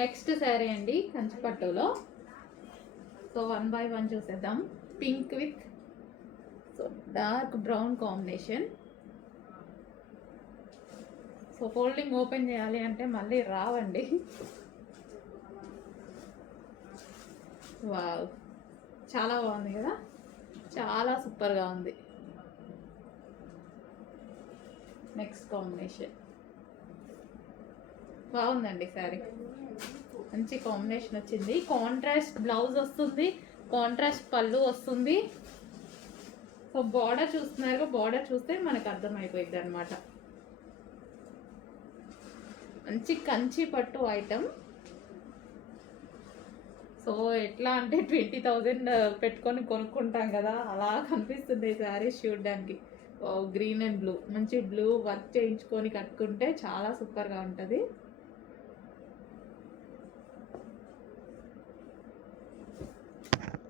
Next sari అండి కంచిపట్టులో. So 1 by 1 చూసేద్దాం. Pink with so dark brown combination. So folding open చేయాలి అంటే మళ్ళీ రావండి. వావ్, చాలా బాగుంది కదా, చాలా సూపర్గా ఉంది. నెక్స్ట్ కాంబినేషన్ బాగుందండి శారీ, మంచి కాంబినేషన్ వచ్చింది. కాంట్రాస్ట్ బ్లౌజ్ వస్తుంది, కాంట్రాస్ట్ పళ్ళు వస్తుంది. సో బార్డర్ చూస్తున్నారు, బార్డర్ చూస్తే మనకు అర్థమైపోయింది అనమాట. మంచి కంచి పట్టు ఐటమ్. సో ఎట్లా అంటే 20,000 పెట్టుకొని కొనుక్కుంటాం కదా, అలా కనిపిస్తుంది శారీస్ చూడడానికి. గ్రీన్ అండ్ బ్లూ, మంచి బ్లూ వర్క్ చేయించుకొని కట్టుకుంటే చాలా సూపర్గా ఉంటుంది.